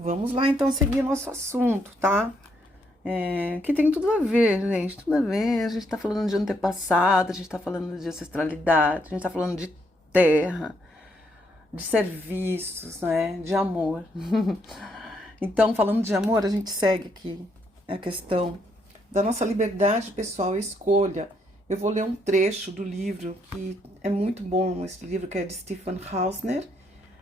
Vamos lá, então, seguir nosso assunto, tá? Que tem tudo a ver, gente, tudo a ver. A gente tá falando de antepassado, a gente tá falando de ancestralidade, a gente tá falando de terra, de serviços, né? De amor. Então, falando de amor, a gente segue aqui a questão da nossa liberdade pessoal e escolha. Eu vou ler um trecho do livro que é muito bom, esse livro que é de Stephen Hausner.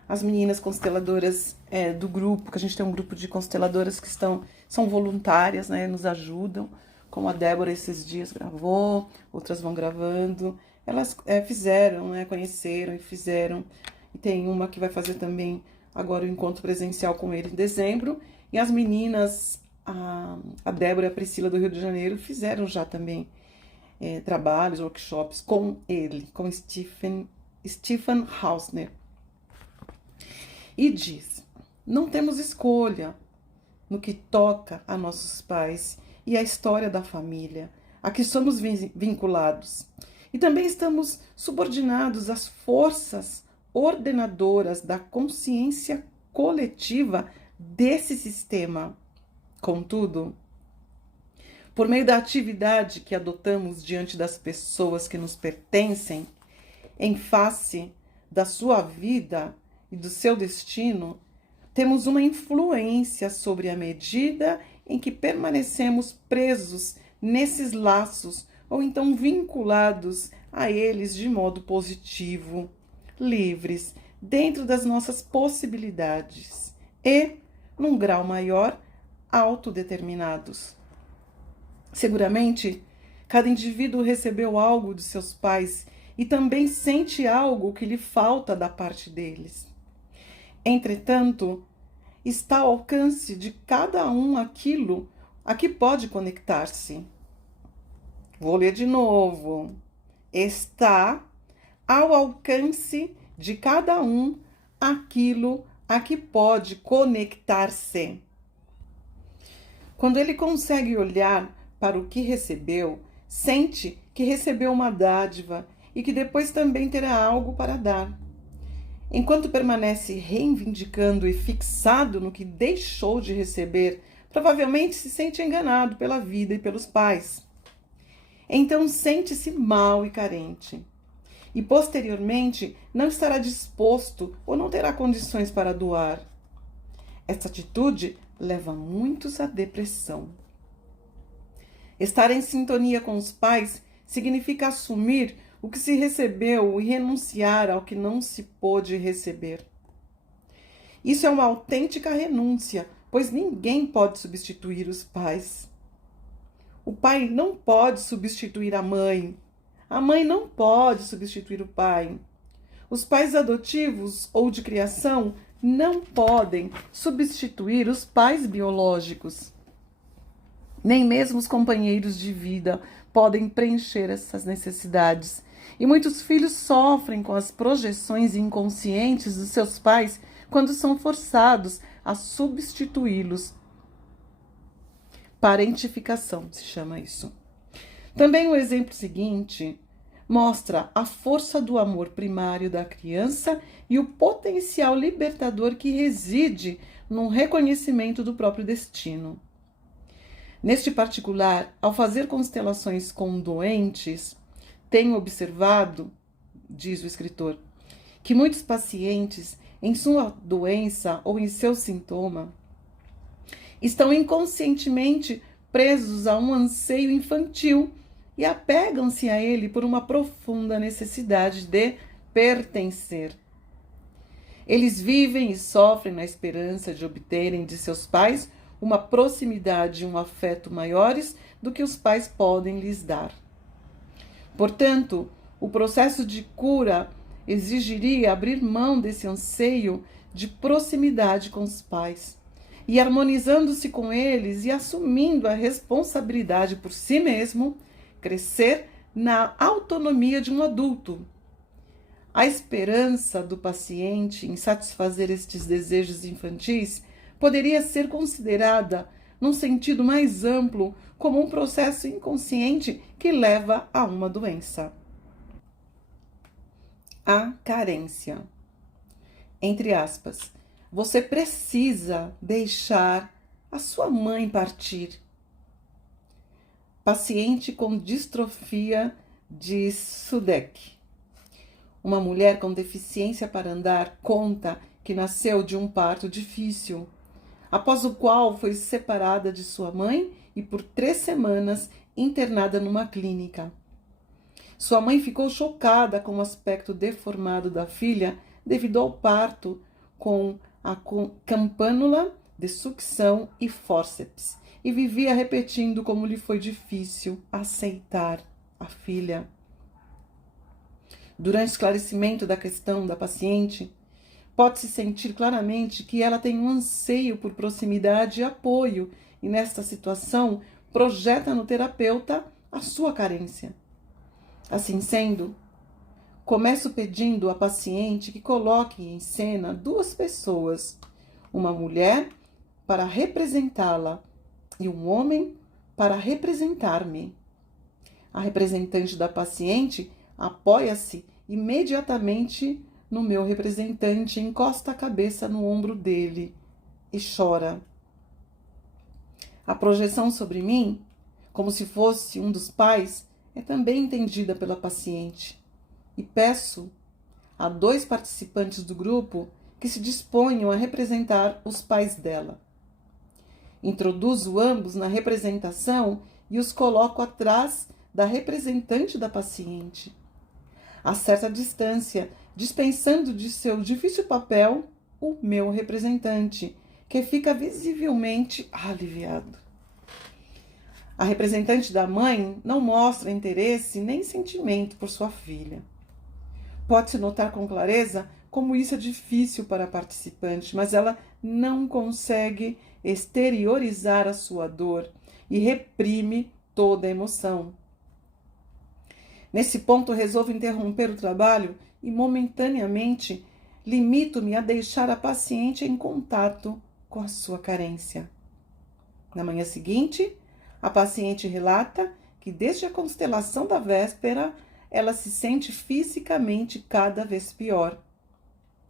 As meninas consteladoras do grupo, que a gente tem um grupo de consteladoras que são voluntárias, né, nos ajudam, como a Débora esses dias gravou, outras vão gravando. Elas fizeram, né, conheceram e fizeram. E tem uma que vai fazer também agora o encontro presencial com ele em dezembro. E as meninas, a Débora e a Priscila do Rio de Janeiro, fizeram já também trabalhos, workshops com ele, com Stephen Hausner. E diz: não temos escolha no que toca a nossos pais e a história da família, a que somos vinculados. E também estamos subordinados às forças ordenadoras da consciência coletiva desse sistema. Contudo, por meio da atividade que adotamos diante das pessoas que nos pertencem, em face da sua vida e do seu destino, temos uma influência sobre a medida em que permanecemos presos nesses laços ou então vinculados a eles de modo positivo, livres, dentro das nossas possibilidades e, num grau maior, autodeterminados. Seguramente, cada indivíduo recebeu algo de seus pais e também sente algo que lhe falta da parte deles. Entretanto, está ao alcance de cada um aquilo a que pode conectar-se. Vou ler de novo. Está ao alcance de cada um aquilo a que pode conectar-se. Quando ele consegue olhar para o que recebeu, sente que recebeu uma dádiva e que depois também terá algo para dar. Enquanto permanece reivindicando e fixado no que deixou de receber, provavelmente se sente enganado pela vida e pelos pais. Então sente-se mal e carente. E posteriormente não estará disposto ou não terá condições para doar. Essa atitude leva muitos à depressão. Estar em sintonia com os pais significa assumir o que se recebeu e renunciar ao que não se pôde receber. Isso é uma autêntica renúncia, pois ninguém pode substituir os pais. O pai não pode substituir a mãe não pode substituir o pai. Os pais adotivos ou de criação não podem substituir os pais biológicos. Nem mesmo os companheiros de vida podem preencher essas necessidades. E muitos filhos sofrem com as projeções inconscientes dos seus pais quando são forçados a substituí-los. Parentificação se chama isso. Também o exemplo seguinte mostra a força do amor primário da criança e o potencial libertador que reside no reconhecimento do próprio destino. Neste particular, ao fazer constelações com doentes, tenho observado, diz o escritor, que muitos pacientes, em sua doença ou em seu sintoma, estão inconscientemente presos a um anseio infantil e apegam-se a ele por uma profunda necessidade de pertencer. Eles vivem e sofrem na esperança de obterem de seus pais uma proximidade e um afeto maiores do que os pais podem lhes dar. Portanto, o processo de cura exigiria abrir mão desse anseio de proximidade com os pais e, harmonizando-se com eles e assumindo a responsabilidade por si mesmo, crescer na autonomia de um adulto. A esperança do paciente em satisfazer estes desejos infantis poderia ser considerada, num sentido mais amplo, como um processo inconsciente que leva a uma doença. A carência. Entre aspas, Você precisa deixar a sua mãe partir. Paciente com distrofia de Sudeck. Uma mulher com deficiência para andar conta que nasceu de um parto difícil, após o qual foi separada de sua mãe e por 3 semanas internada numa clínica. Sua mãe ficou chocada com o aspecto deformado da filha devido ao parto com a campanula de sucção e fórceps e vivia repetindo como lhe foi difícil aceitar a filha. Durante o esclarecimento da questão da paciente, pode-se sentir claramente que ela tem um anseio por proximidade e apoio e, nesta situação, projeta no terapeuta a sua carência. Assim sendo, começo pedindo à paciente que coloque em cena 2 pessoas, uma mulher para representá-la e um homem para representar-me. A representante da paciente apoia-se imediatamente no meu representante, encosta a cabeça no ombro dele e chora. A projeção sobre mim, como se fosse um dos pais, é também entendida pela paciente. E peço a 2 participantes do grupo que se disponham a representar os pais dela. Introduzo ambos na representação e os coloco atrás da representante da paciente, a certa distância, dispensando de seu difícil papel o meu representante, que fica visivelmente aliviado. A representante da mãe não mostra interesse nem sentimento por sua filha. Pode-se notar com clareza como isso é difícil para a participante, mas ela não consegue exteriorizar a sua dor e reprime toda a emoção. Nesse ponto, resolvo interromper o trabalho e, momentaneamente, limito-me a deixar a paciente em contato com a sua carência. Na manhã seguinte, a paciente relata que, desde a constelação da véspera, ela se sente fisicamente cada vez pior.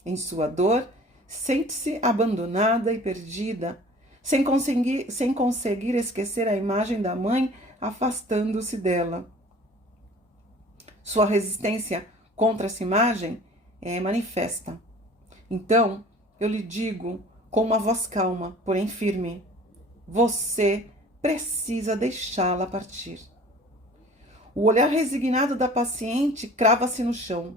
Em sua dor, sente-se abandonada e perdida, sem conseguir esquecer a imagem da mãe afastando-se dela. Sua resistência contra essa imagem é manifesta. Então, eu lhe digo com uma voz calma, porém firme: você precisa deixá-la partir. O olhar resignado da paciente crava-se no chão.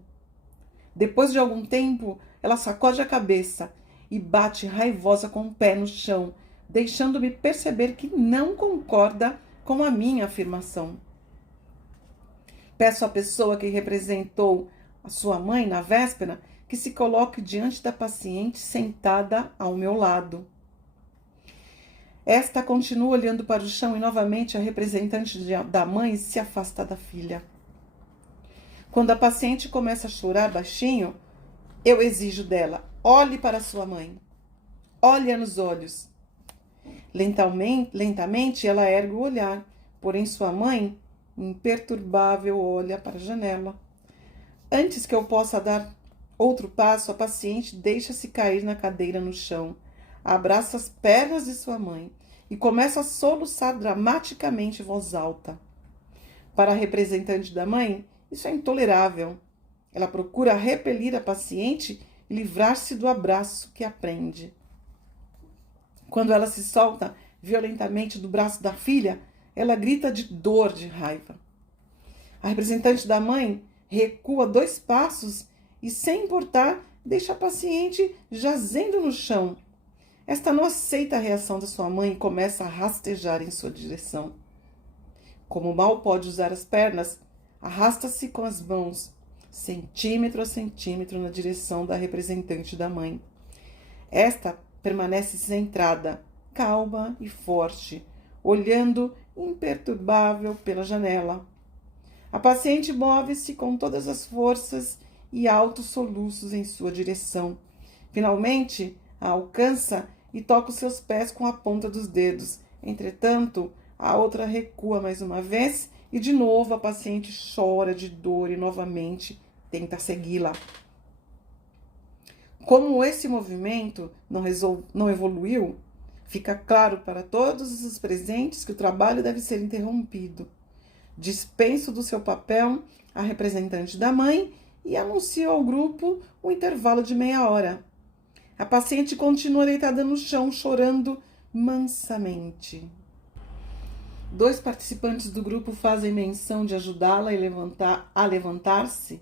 Depois de algum tempo, ela sacode a cabeça e bate raivosa com o pé no chão, deixando-me perceber que não concorda com a minha afirmação. Peço à pessoa que representou a sua mãe na véspera que se coloque diante da paciente sentada ao meu lado. Esta continua olhando para o chão e novamente a representante da mãe se afasta da filha. Quando a paciente começa a chorar baixinho, eu exijo dela: olhe para sua mãe. Olhe nos olhos. Lentamente ela ergue o olhar, porém sua mãe, imperturbável, olha para a janela. Antes que eu possa dar outro passo, a paciente deixa-se cair na cadeira no chão, abraça as pernas de sua mãe e começa a soluçar dramaticamente em voz alta. Para a representante da mãe, isso é intolerável. Ela procura repelir a paciente e livrar-se do abraço que a prende. Quando ela se solta violentamente do braço da filha, ela grita de dor, de raiva. A representante da mãe recua 2 passos e, sem importar, deixa a paciente jazendo no chão. Esta não aceita a reação da sua mãe e começa a rastejar em sua direção. Como mal pode usar as pernas, arrasta-se com as mãos, centímetro a centímetro, na direção da representante da mãe. Esta permanece centrada, calma e forte, olhando imperturbável pela janela. A paciente move-se com todas as forças e altos soluços em sua direção. Finalmente, a alcança e toca os seus pés com a ponta dos dedos. Entretanto, a outra recua mais uma vez e de novo a paciente chora de dor e novamente tenta segui-la. Como esse movimento não evoluiu, fica claro para todos os presentes que o trabalho deve ser interrompido. Dispenso do seu papel a representante da mãe e anuncio ao grupo um intervalo de meia hora. A paciente continua deitada no chão, chorando mansamente. 2 participantes do grupo fazem menção de ajudá-la a levantar-se,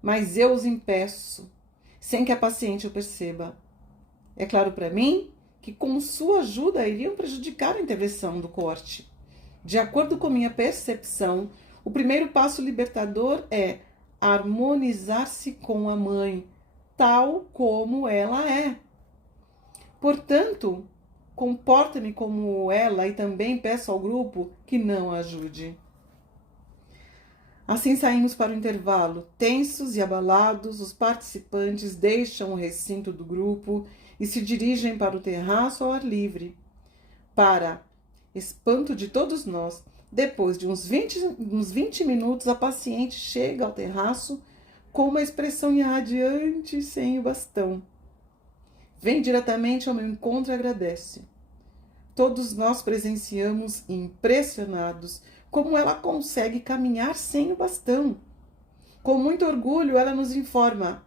mas eu os impeço, sem que a paciente o perceba. É claro para mim que com sua ajuda iriam prejudicar a intervenção do corte. De acordo com minha percepção, o primeiro passo libertador é harmonizar-se com a mãe, tal como ela é. Portanto, comporto-me como ela e também peço ao grupo que não a ajude. Assim saímos para o intervalo. Tensos e abalados, os participantes deixam o recinto do grupo e se dirigem para o terraço ao ar livre. Para espanto de todos nós, depois de uns 20 minutos, a paciente chega ao terraço com uma expressão irradiante sem o bastão. Vem diretamente ao meu encontro e agradece. Todos nós presenciamos impressionados como ela consegue caminhar sem o bastão. Com muito orgulho, ela nos informa: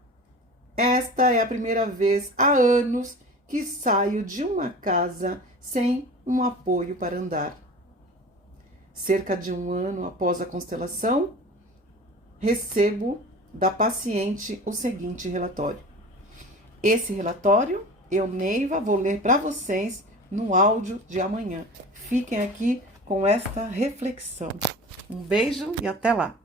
esta é a primeira vez há anos que saio de uma casa sem um apoio para andar. Cerca de 1 ano após a constelação, recebo da paciente o seguinte relatório. Esse relatório, eu, Neiva, vou ler para vocês no áudio de amanhã. Fiquem aqui com esta reflexão. Um beijo e até lá!